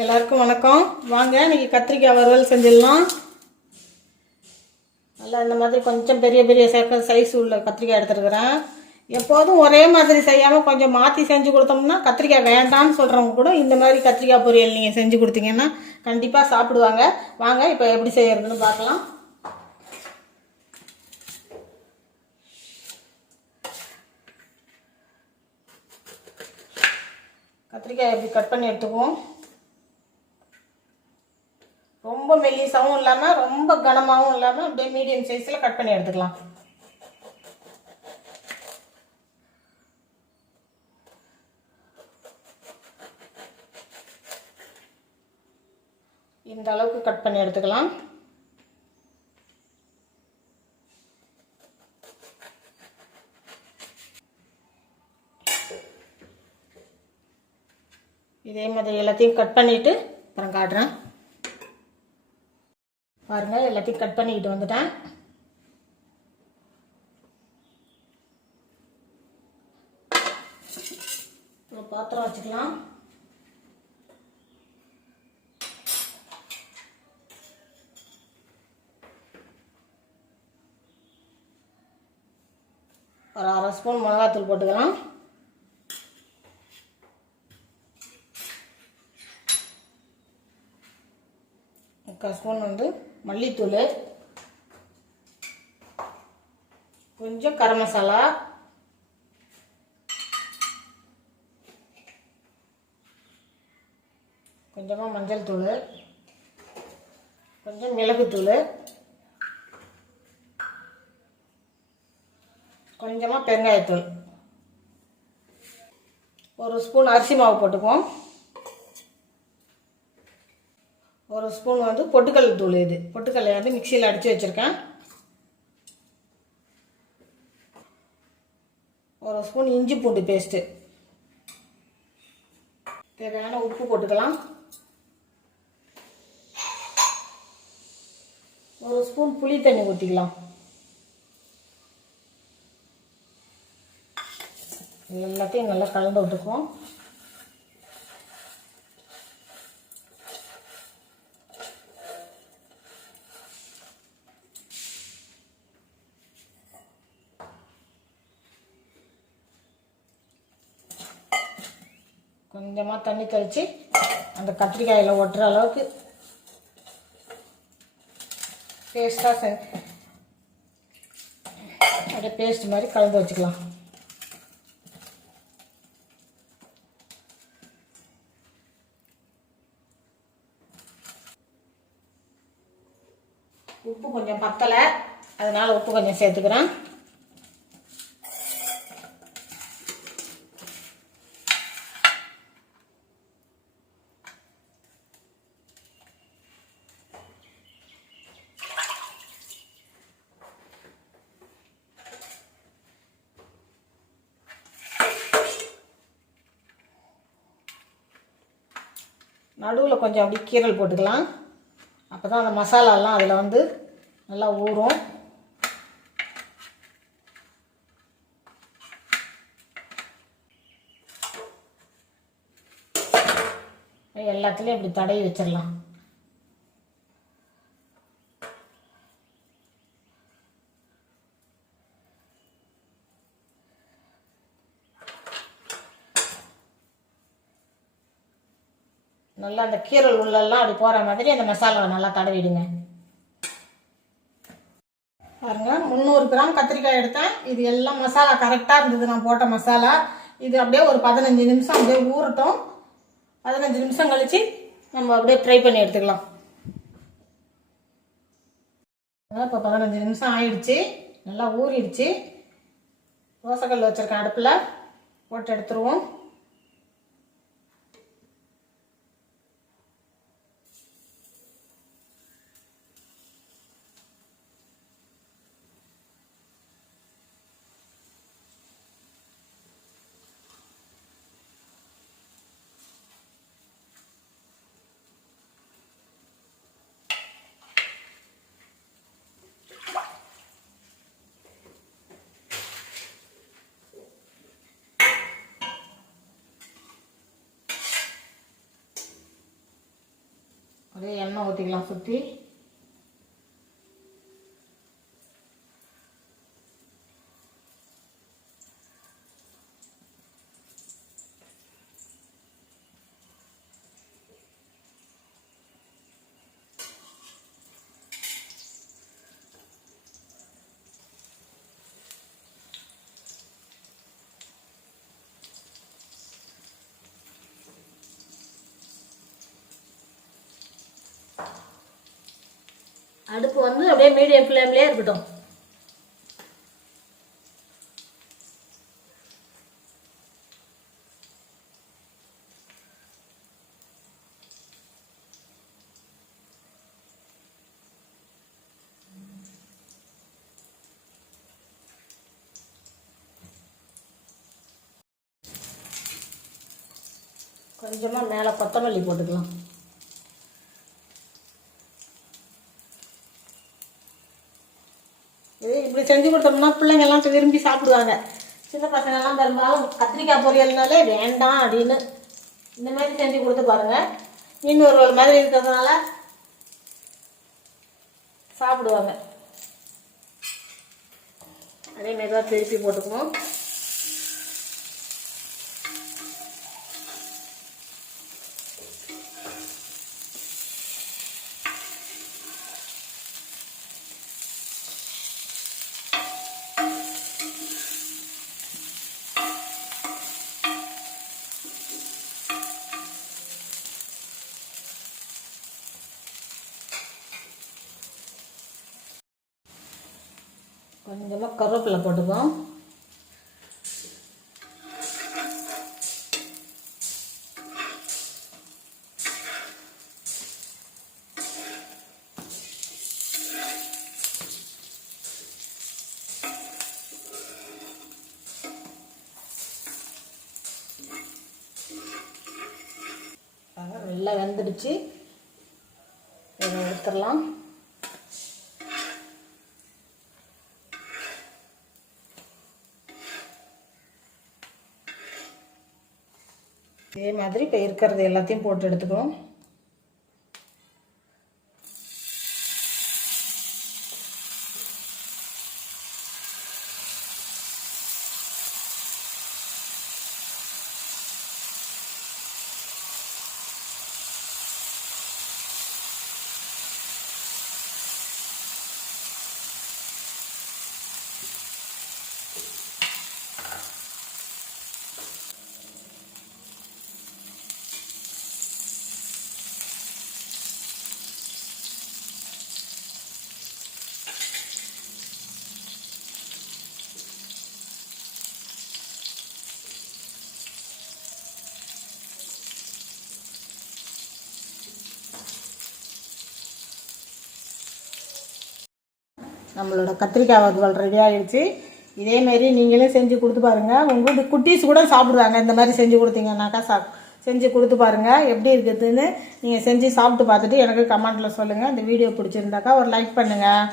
எல்லாருக்கும் வணக்கம். வாங்க இன்னைக்கு கத்திரிக்காய் வறுவல் செஞ்சிடலாம். நல்லா இந்த மாதிரி கொஞ்சம் பெரிய பெரிய சைஸ் உள்ள கத்திரிக்காய் எடுத்துருக்குறேன். எப்போதும் ஒரே மாதிரி செய்யாமல் கொஞ்சம் மாற்றி செஞ்சு கொடுத்தோம்னா கத்திரிக்காய் வேண்டாம்னு சொல்கிறவங்க கூட இந்த மாதிரி கத்திரிக்காய் பொரியல் நீங்கள் செஞ்சு கொடுத்தீங்கன்னா கண்டிப்பாக சாப்பிடுவாங்க. வாங்க இப்போ எப்படி செய்யறதுன்னு பார்க்கலாம். கத்திரிக்காய் எப்படி கட் பண்ணி எடுத்துக்குவோம். ரொம்ப மெல்லிசாவும் இல்லாமல் ரொம்ப கனமாகவும் இல்லாமல் அப்படியே மீடியம் சைஸில் கட் பண்ணி எடுத்துக்கலாம். இந்த அளவுக்கு கட் பண்ணி எடுத்துக்கலாம். இதே மாதிரி எல்லாத்தையும் கட் பண்ணிட்டு அப்புறம் காட்டுறேன். பாருங்க, எல்லாத்தையும் கட் பண்ணிக்கிட்டு வந்துட்டேன். ஒரு பாத்திரம் வச்சுக்கலாம். ஒரு 1/2 ஸ்பூன் மிளகாத்தூள் போட்டுக்கலாம். முக்கால் ஸ்பூன் மல்லித்தூள், கொஞ்சம் கரம் மசாலா, கொஞ்சமாக மஞ்சள் தூள், கொஞ்சம் மிளகுத்தூள், கொஞ்சமாக பெருங்காயத்தூள், 1 ஸ்பூன் அரிசி மாவு போட்டுக்குவோம். 1 ஸ்பூன் பொட்டுக்கடலை தூள். இது பொட்டுக்கடலை மிக்சியில் அடித்து வச்சுருக்கேன். 1 ஸ்பூன் இஞ்சி பூண்டு பேஸ்ட்டு. தேவையான உப்பு போட்டுக்கலாம். 1 ஸ்பூன் புளி தண்ணி ஊற்றிக்கலாம். எல்லாத்தையும் நல்லா கலந்து விட்டுக்குவோம். கொஞ்சமாக தண்ணி தெளித்து அந்த கத்திரிக்காயில் ஒட்டுற அளவுக்கு பேஸ்ட்டாக அப்படியே பேஸ்ட் மாதிரி கலந்து வச்சுக்கலாம். உப்பு கொஞ்சம் பத்தலை, அதனால் உப்பு கொஞ்சம் சேர்த்துக்கிறேன். நடுவில் கொஞ்சம் அப்படி கீரல் போட்டுக்கலாம். அப்போ தான் அந்த மசாலாலாம் அதில் நல்லா ஊறும். எல்லாத்துலேயும் இப்படி தடவி வச்சிடலாம். நல்லா அந்த கீரல் உள்ளெல்லாம் அப்படி போகிற மாதிரி அந்த மசாலாவை நல்லா தடவிடுங்க. பாருங்க, 300 கிராம் கத்திரிக்காய் எடுத்தேன். இது எல்லாம் மசாலா கரெக்டாக இருந்தது. நான் போட்ட மசாலா இது அப்படியே ஒரு 15 நிமிஷம் அப்படியே ஊறட்டும். 15 நிமிஷம் கழித்து நம்ம அப்படியே ஃப்ரை பண்ணி எடுத்துக்கலாம். இப்போ 15 நிமிஷம் ஆயிடுச்சு, நல்லா ஊறிடுச்சு. தோசைக்கல் வச்சுருக்கேன், அடுப்பில் போட்டு எடுத்துருவோம். அதே எண்ணெய் ஊற்றிக்கலாம் சுற்றி. அடுப்பு வந்து அப்படியே மீடியம் ஃப்ளேம்லேயே இருக்கட்டும். கொஞ்சமாக மேலே கொத்தமல்லி போட்டுக்கலாம். இது இப்படி செஞ்சு கொடுத்தோம்னா பிள்ளைங்கள்லாம் விரும்பி சாப்பிடுவாங்க. சின்ன பசங்கள்லாம் பெரும்பாலும் கத்திரிக்காய் பொரியல்னாலே வேண்டாம் அப்படின்னு. இந்த மாதிரி செஞ்சு கொடுத்து பாருங்கள். இன்னொரு மாதிரி இருக்கிறதுனால சாப்பிடுவாங்க. அதே மாதிரி தான் திருப்பி போட்டுக்கணும். கொஞ்சமாக கருவேப்பிலை போட்டுக்குவோம். நல்லா வெந்துடுச்சு. இதை எடுத்துடலாம். இதே மாதிரி இப்போ இருக்கிறது எல்லாத்தையும் போட்டு எடுத்துக்குவோம். நம்மளோட கத்திரிக்காய் வறுவல் ரெடி ஆகிடுச்சு. இதேமாரி நீங்களே செஞ்சு கொடுத்து பாருங்கள். உங்களுக்கு குட்டீஸ் கூட சாப்பிடுவாங்க. இந்த மாதிரி செஞ்சு கொடுத்தீங்கன்னாக்கா செஞ்சு கொடுத்து பாருங்கள். எப்படி இருக்குதுன்னு நீங்கள் செஞ்சு சாப்பிட்டு பார்த்துட்டு எனக்கு கமெண்ட்டில் சொல்லுங்கள். இந்த வீடியோ பிடிச்சிருந்தாக்கா ஒரு லைக் பண்ணுங்கள்.